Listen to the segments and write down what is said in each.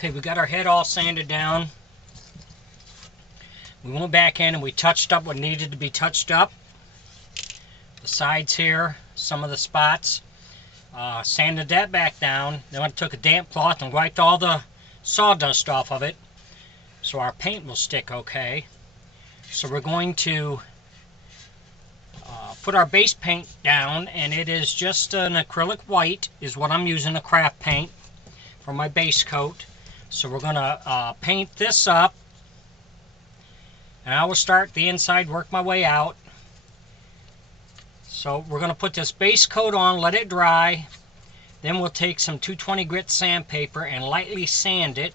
Okay, we got our head all sanded down. We went back in and we touched up what needed to be touched up. The sides here, some of the spots. Sanded that back down. Then I took a damp cloth and wiped all the sawdust off of it so our paint will stick okay. So we're going to put our base paint down, and it is just an acrylic white is what I'm using, a craft paint for my base coat. So we're going to paint this up, and I will start the inside, work my way out. So we're going to put this base coat on, let it dry. Then we'll take some 220 grit sandpaper and lightly sand it.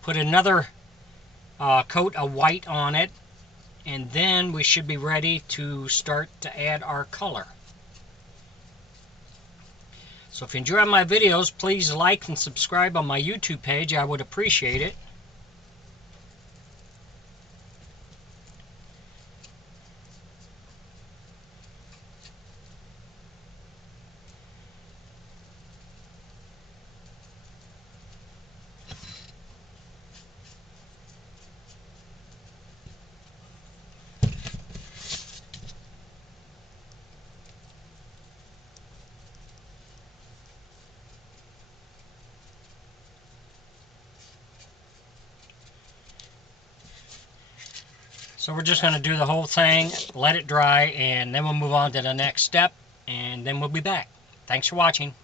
Put another coat of white on it, and then we should be ready to start to add our color. So if you enjoy my videos, please like and subscribe on my YouTube page. I would appreciate it. So we're just going to do the whole thing, let it dry, and then we'll move on to the next step, and then we'll be back. Thanks for watching.